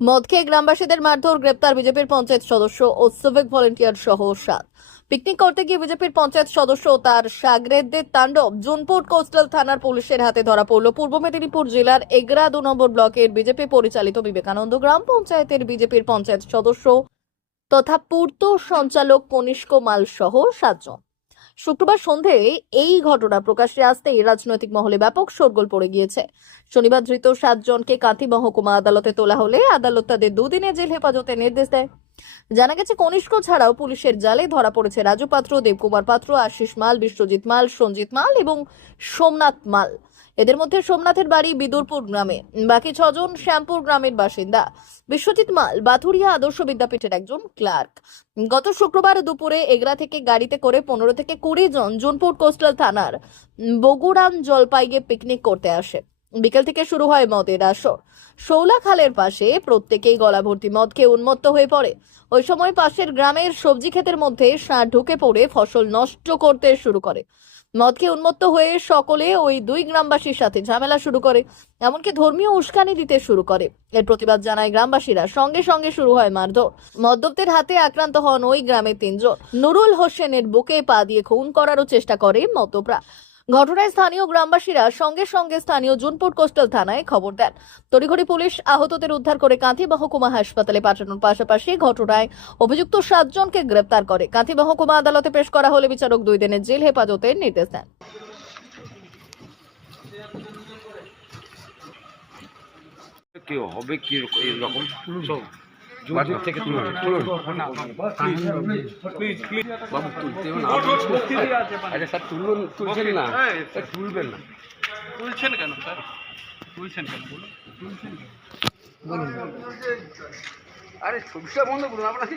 মদ খেয়ে গ্রামবাসীদের মারধর, গ্রেপ্তার বিজেপির পঞ্চায়েত সদস্য ও সিভিক ভলেন্টিয়ার সহ সাত। পিকনিক করতে গিয়ে বিজেপির পঞ্চায়েত সদস্য ও তার সাগরেদদের তাণ্ডব জুনপুর কোস্টাল থানার পুলিশের হাতে ধরা পড়ল। পূর্ব মেদিনীপুর জেলার এগরা দু নম্বর ব্লকের বিজেপি পরিচালিত বিবেকানন্দ গ্রাম পঞ্চায়েতের বিজেপির পঞ্চায়েত সদস্য তথা পূর্ত সঞ্চালক কনিষ্ক মাল সহ সাতজন। শুক্রবার সন্ধে এই ঘটনা প্রকাশ্যে আসতেই রাজনৈতিক মহলে ব্যাপক শোরগোল পড়ে গিয়েছে। শনিবার ধৃত সাতজনকে কাঁথি মহকুমা আদালতে তোলা হলে আদালত তাদের দুদিনে জেল হেফাজতে নির্দেশ দেয়। জানা গেছে, কনিষ্ক ছাড়াও পুলিশের জালে ধরা পড়েছে রাজু পাত্র, দেবকুমার পাত্র, আশিস মাল, বিশ্বজিৎ মাল, সঞ্জিত মাল এবং সোমনাথ মাল। এদের মধ্যে সোমনাথের বাড়ি বিদুরপুর গ্রামে। বাকি ছজন শ্যামপুর গ্রামের বাসিন্দা। বিশ্বজিৎ মাল, বাথুরিয়া আদর্শ বিদ্যাপীঠের একজন ক্লার্ক। গত শুক্রবার দুপুরে এগরা থেকে গাড়িতে করে পনেরো থেকে কুড়ি জন জুনপুর কোস্টাল থানার বগুড়ান জলপাইয়ে পিকনিক করতে আসে। বিকেল থেকে শুরু হয় মদের আসর শৌলা খালের পাশে প্রত্যেকেই গলা ভর্তি মদ খেয়ে উন্মত্ত হয়ে পড়ে। ওই সময় পাশের গ্রামের সবজি ক্ষেতের মধ্যে ষাঁড় ঢুকে পড়ে ফসল নষ্ট করতে শুরু করে। মদ খেয়ে উন্মত্ত হয়ে সকলে ওই দুই গ্রামবাসীর সাথে ঝামেলা শুরু করে, এমনকি ধর্মীয় উস্কানি দিতে শুরু করে। এর প্রতিবাদ জানায় গ্রামবাসীরা। সঙ্গে সঙ্গে শুরু হয় মারধর। মদ্যপদের হাতে আক্রান্ত হন ওই গ্রামের তিনজন। নুরুল হোসেনের বুকে পা দিয়ে খুন করারও চেষ্টা করে মতপ্রা ঘটনায় স্থানীয় গ্রামবাসীরা সঙ্গে সঙ্গে স্থানীয় জুনপুর কোস্টাল থানায় খবর দেন। তড়িঘড়ি পুলিশ আহতদের উদ্ধার করে কাঁথি মহকুমা হাসপাতালে পাঠানোর পাশাপাশি ঘটনায় অভিযুক্ত সাতজনকে গ্রেপ্তার করে। কাঁথি মহকুমা আদালতে পেশ করা হলে বিচারক দুই দিনের জেল হেফাজতের নির্দেশ দেন। কি হবে কি রকম- এরকম বাবু তুলতে না স্যার তুলুন তুলছেন না। স্যার। তুলবেন না। তুলছেন কেন স্যার? তুলছেন কেন? বলুন। আরে ছবিটা বন্ধ করুন আপনাকে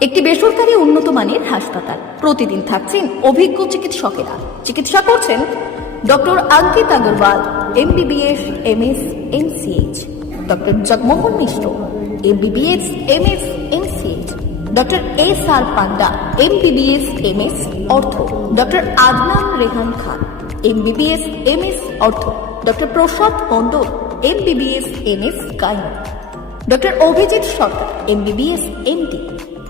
একটি বেসরকারি উন্নত মানের হাসপাতাল। প্রতিদিন থাকছেন অভিজ্ঞ চিকিৎসকেরা। চিকিৎসা করছেন doctor Ankit Agarwal, MBBS, MS MCh doctor Jagmohan Mishra, MBBS, MS MCh doctor S R Panda, MBBS, MS, ortho. Doctor Adnan Rehan Khan, MBBS, MS, ortho. Doctor Prasad Mondal, MBBS, MS gynae doctor Abhijit Sarkar, MBBS, MD.